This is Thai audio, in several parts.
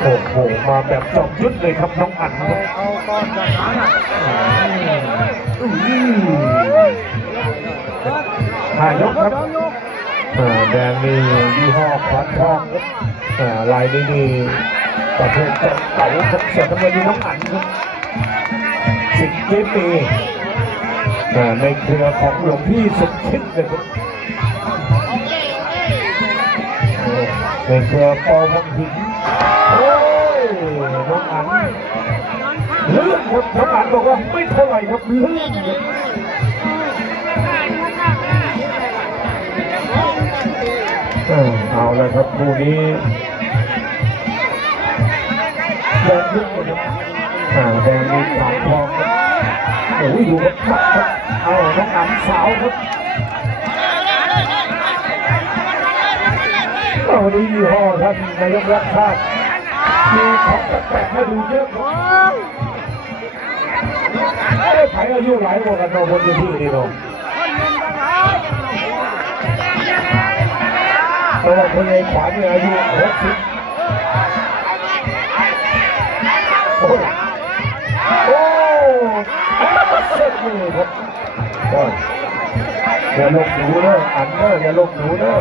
โอ้โหมาแบบจอมยุทธเลยครับน้องอันครับเอาก่อนจากนั้นอะอืมห้ายกครับอ่าแดงนี่ยี่ห้อขวัญทองครับอ่าลายนี้นี่ประเภทเก่าครับส่วนน้ำเงินนี่น้องอันครับสิบเจปีอ่า ในเครือของหลวงพี่สุดคิดเลยครับในเครือปอวังหินโอ้ยน้องอันเลื่อนครับน้ำอันบอกว่าไม่เท่าไหร่ครับเลื่อนเออเอาล้วครับคู่นี้แดงยุบเลยครับอ่แดงมีสามทองครับ โอ้ยดูครับเอาน้องอันสาวครับเอาวันนี้ยี่ห้อท่านนายกรัฐชาติมีของแปลกๆให้ดูเยอะครับเอ้ยไผอายุหลายกว่ากันเนาะบนเวทีนี่เนาะเพราะว่าคนในขวาเนี่ยอายุหกสิบโอ้ย เซ็ตนี่ครับโอ้ยอย่าลงหนูเนอะอันเนอะอย่าลงหนูเนอะ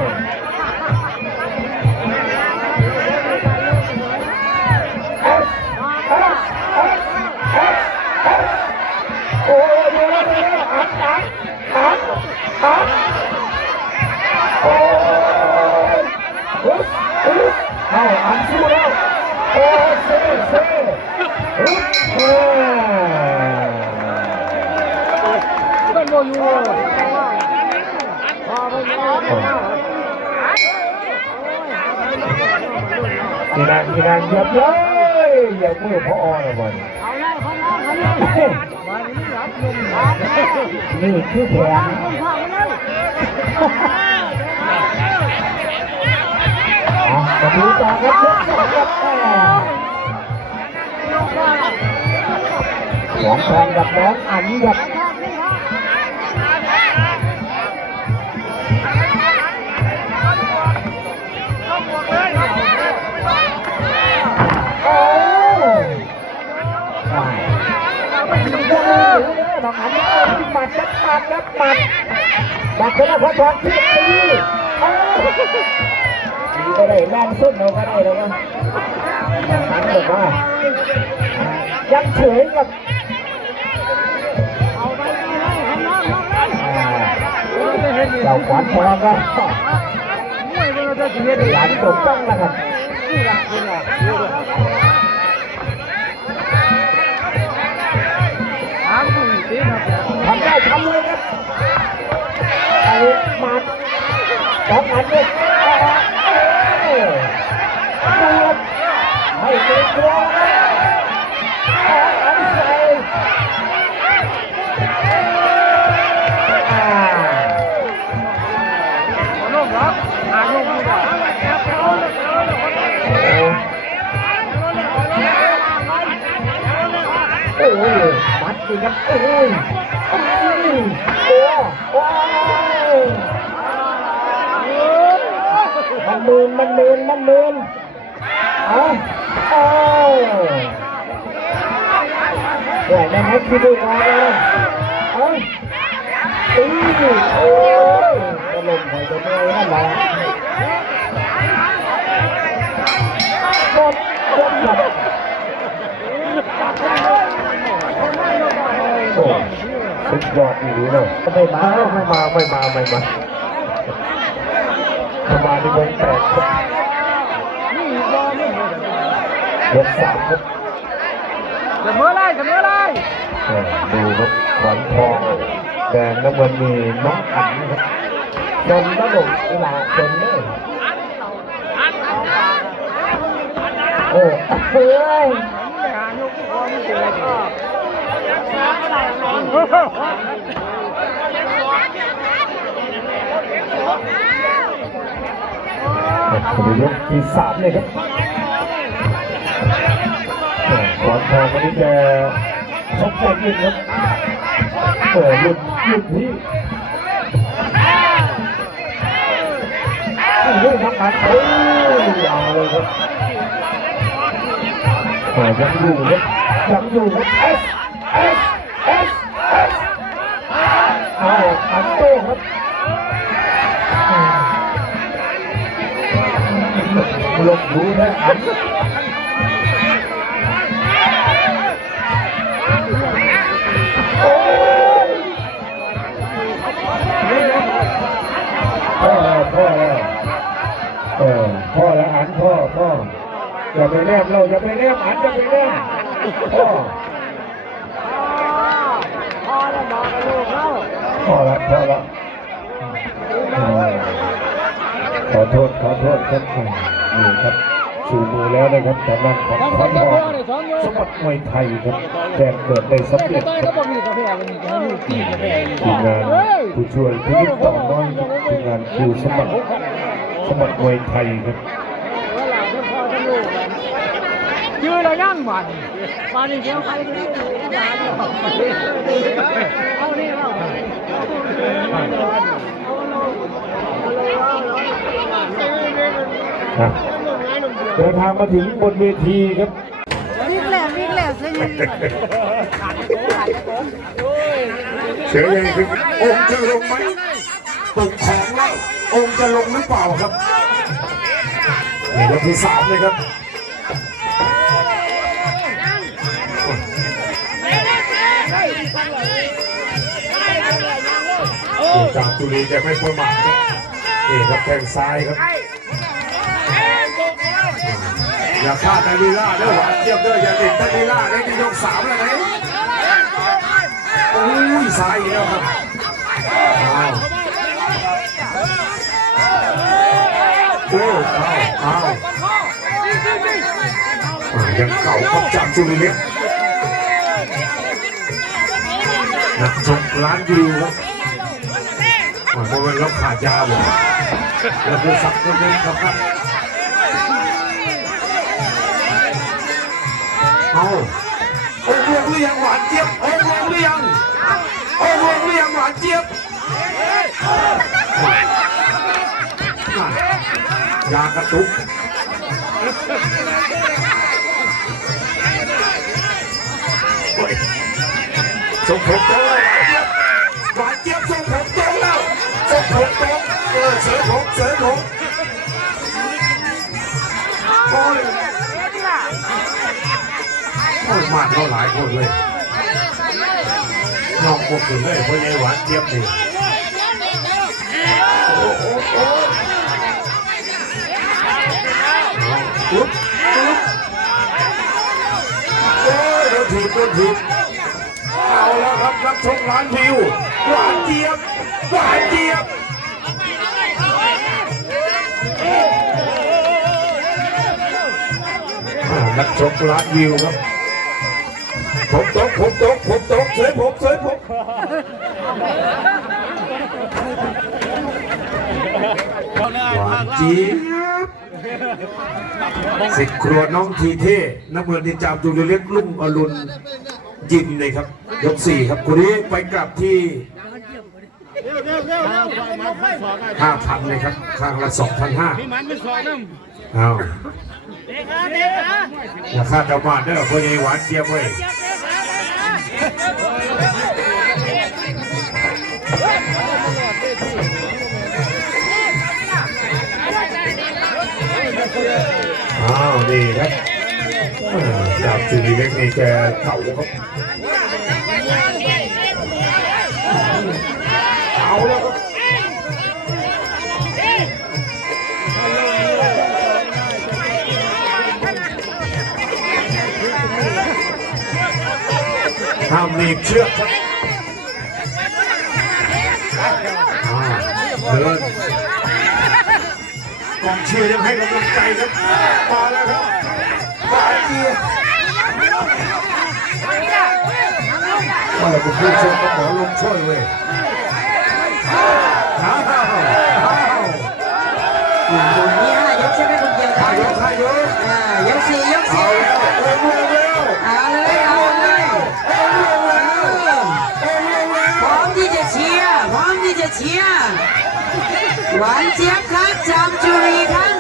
นี่นางนี่นางเยียบเลยเหยียบมือพ่ออ่อนเลยบอลเอาแล้วเขาเอนี่รับลนี่คือแผนต้องผ่านแล้วอะดูต่อครับยกสองครับแม่หวงแทงกับน้องอันครับ เลยน้องอันนี้เอาที่หมัดยัดหมัดยัดหมัดหมัดชนะพระทองที่ตีเอ้าดีก็ได้แรงสุดเราก็ได้แล้วนะอันบอกว่า ยังเฉยกับเอาไปเลยให้น้องน้องเลยอ่าไม่เห็นเจ้าขวัญทองก็มวยมันจะเสียดีหลานตกต้องแล้วครับ ไอ้หมัดสองอันเนี่ยเอ้ยดูครับไม่เกรงกลัวนะครับสองอันใส่อ่าลงรับหาลงดีกว่าโอ้โอ้ยมัดสิครับโอ้ย มันมืนมันมืนมันมืนเอาเอาเดี๋ยวนะให้พี่ดูมาเลยเอาตีโอ้ยจะลงไปจะเมื่อยนั่นแหละหมดหมดหมดโอ้สุดยอดอีหลีเลยไม่มาไม่มาไม่มาไม่มา ถ้ามาในวงแตกครับยกสามครับเสมอไรเสมอไรเออดูครับขวัญทองแดงน้ำเงินมีน้องอันครับจนระดมเวลาจนเลยเออเฮ้ย ไปหายุกบอลนี่เจอผมยกที่สามเลยครับขวัญทองวันนี้แกชกได้ยืดครับโอ้หยุดหยุดพี่โอ้โหน้ำหนักเอ้ยเอาเลยครับแต่ยังอยู่ครับยังอยู่ครับเอสเอสเอสเอสเอาอันโต้ครับ หลบดูนะอันพ่อแล้วพ่อแล้วเออพ่อแล้วอันพ่อพ่ออย่าไปแนบเราอย่าไปแนบอันอย่าไปแนบพ่อพอแล้วบอกกับลูกเขาพ่อละพ่อละเออขอโทษขอโทษครับ นี่ครับชูมือแล้วนะครับทางด้านของทั้งขคอนนจะทอพ่งอเลยสองโยสมบัติมวยไทยครับแจ้งเกิดได้สำเร็จต้อยคก็รับบอกมีกาแฟวันนี้จะมีตีกาแฟทีมงานผู้ช่วยพินิจต่อน้อยครับทีมงานครูสมบัติสมบัติมวยไทยครับเวลาทั้งพ่อทั้งลูกยืนเราย่างมันมาดิเดี๋ยวใครดูเอานี่เราเอาลงเอาลงเอาลง นะ เดินทางมาถึงบนเวทีครับวิ่งแล้ววิ่งแล้วสิเสียยังคือองค์จะลงไหมตกของแล้วองค์จะลงหรือเปล่าครับนี่ยกที่สามเลยครับจากจุลีแกไม่ประมาทครับนี่ครับแข้งซ้ายครับ อย่าฆ่าตาลีลาเด้อหวานเจี๊ยบเด้ออย่าติดตาลีลาได้ที่ยกสามแล้วไหนโอ้ยซ้ายอีกแล้วครับอ้าวโอ้อ้าวอ้าวยังเก่าครับจากสุริเล็กนักชกร้านวิวครับอ่าเพราะว่าเราขาดยาบ่แล้วคือสับกคนนึงครับ เอาโอ้ลงหรือยังหวานเจี๊ยบโอ้ลงหรือยังโอ้ลงหรือยังหวานเจี๊ยบยากระตุกโอ้ยส่งผมตรงแล้วหวานเจี๊ยบส่งผมตรงแล้วส่งผมตรงเออเสริมผมเสริมผมโอ้ย มาดเขาหลายคนเลยน้องพวกคุณเลยเพราะยายหวานเจี๊ยบนี่โอ้โหโอ้ปุ๊บปุ๊บโอ้ยโดนถีบโดนถีบเอาแล้วครับรับชมล้านวิวหวานเจี๊ยบหวานเจี๊ยบนักชกล้านวิวครับ ผมตกผมตกผมตกเสยผมเสยผมหวานจี๊บสิครัวน้องทีเท่นักเรียนที่จามดูเล็กลุ่มอรุณยิมเลยครับ ยกสี่ครับคนนี้ไปกลับที่ห้าพันเลยครับข้างละสองพันห้ามันเป็นสองน้ำเอาอย่าคาดเดามาเด้อคนนี้หวานเจี๊ยบเว้ย อ้าวนี่ครับดาบสุริเล็กนี่แกเข่าครับเอาแล้วครับ ห้ามหนีบเชือกครับอ้าวเดินกองเชียร์ยังให้กำลังใจครับมาแล้วครับมาเชียร์ว่าเราเป็นผู้ชมก็หมอลงช่วยเว้ยอ้าวอ้าว หวานเจี๊ยบครับจามจุรีครับ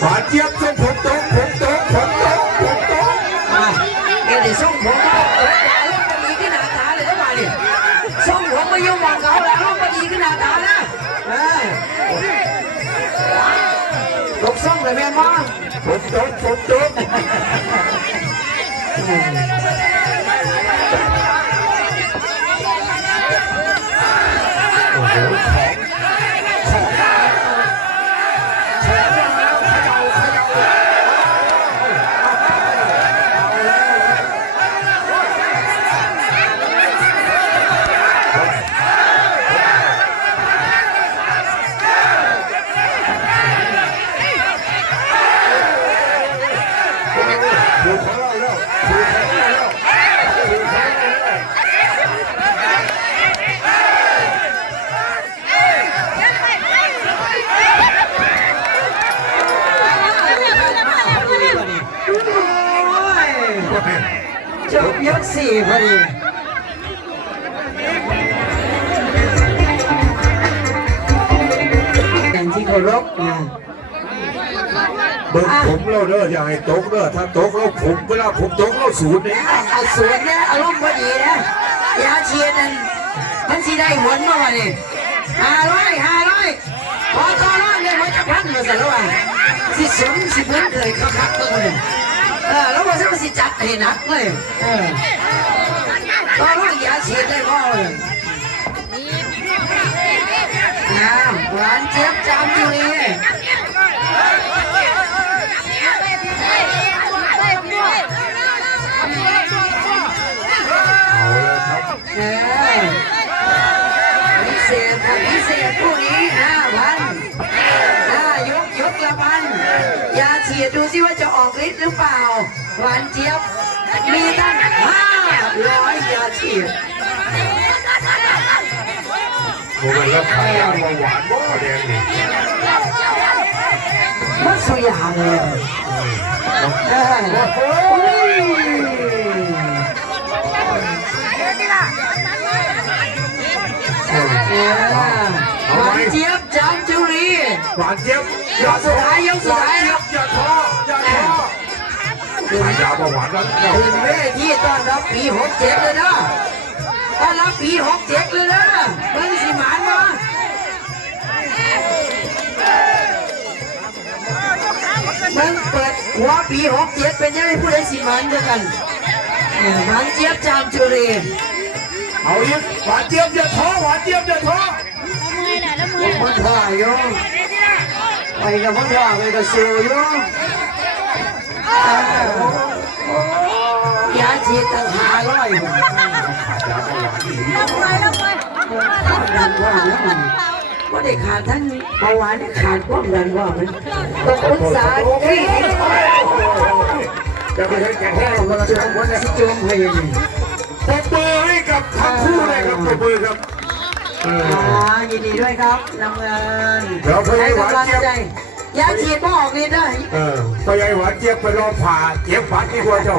หวานเจี๊ยบส่งผมตกผมตกผมตกผมตกมาเดี๋ยวเดี๋ยวส่งผมมาเอออารมณ์พอดีขึ้นหน้าตาเลยทั้งวันนี่ส่งผมมายุ่งมองเขาแล้วอารมณ์พอดีขึ้นหน้าตานะเออตกส่งเลยแม่นบ้างผมตกผมตก ดู จบยกสี่พอดีอย่างที่เคารพนะเบิ่งผมเราเด้ออย่าให้ตกเด้อถ้าตกเราผมเวลาผมตกเราสูดนี่เอาสวนนะอารมณ์พอดีนะยาเชียร์นั่นมันสิได้หวนมาวันนี้ห้าร้อยห้าร้อยพอต่อรองเนี่ยมันจะพันมาสิแล้วว่าสิสมสิเพิ่นเคยเขาคักเบิ่งเลย เออแล้วว่าสิจัดให้หนักเลยเออต่อรองยาเชียร์ได้พ่อเลยน้ำหวานเจี๊ยบจามจุรี ยาเฉียดดูสิว่าจะออกฤทธิ์หรือเปล่า หวานเจี๊ยบ มีตั้งห้าร้อยยาเฉียดผมเป็นแล้วขายยาเบาหวานบ่แดงนี่มันสุยางเลยเออโอ้ยเออหวานเจี๊ยบจามจุรีหวานเจี๊ยบยกสุดท้ายยกสุดท้าย ขายยาเบาหวานแล้วถึงเวทีต้อนรับปีหกเจ็ดเลยนะต้อนรับปีหกเจ็ดเลยนะเบิ้งสิหมานมาเบิ้งเปิดหัวปีหกเจ็ดเป็นยังไงผู้ใดสิหมานด้วยกันเนี่ยหวานเจี๊ยบจามจุรีเอาอีกหวานเจี๊ยบอย่าท้อหวานเจี๊ยบอย่าท้อพ่อท่าโยไปกับพ่อท่าไปกับสูโย ยาฉีดตั้งห้าร้อยขายยาเบาหวานอีกว่าได้ขาดทั้งเบาหวานได้ขาดความดันว่ามันต้องปรึกษาที่จะไปให้แก่แห้งเราจะวันสิจมให้ยังไงปรบมือให้กับทั้งคู่เลยครับปรบมือครับอ๋อยินดีด้วยครับน้ำเงินเดี๋ยวไปให้ให้หวานกำลังเจี๊ยบใจ ยาฉีดบ่ออกนี่ได้ เออไปไอ้หวานเจี๊ยบไปรอผ่าเจี๊ยบฝันที่หัวเจ้า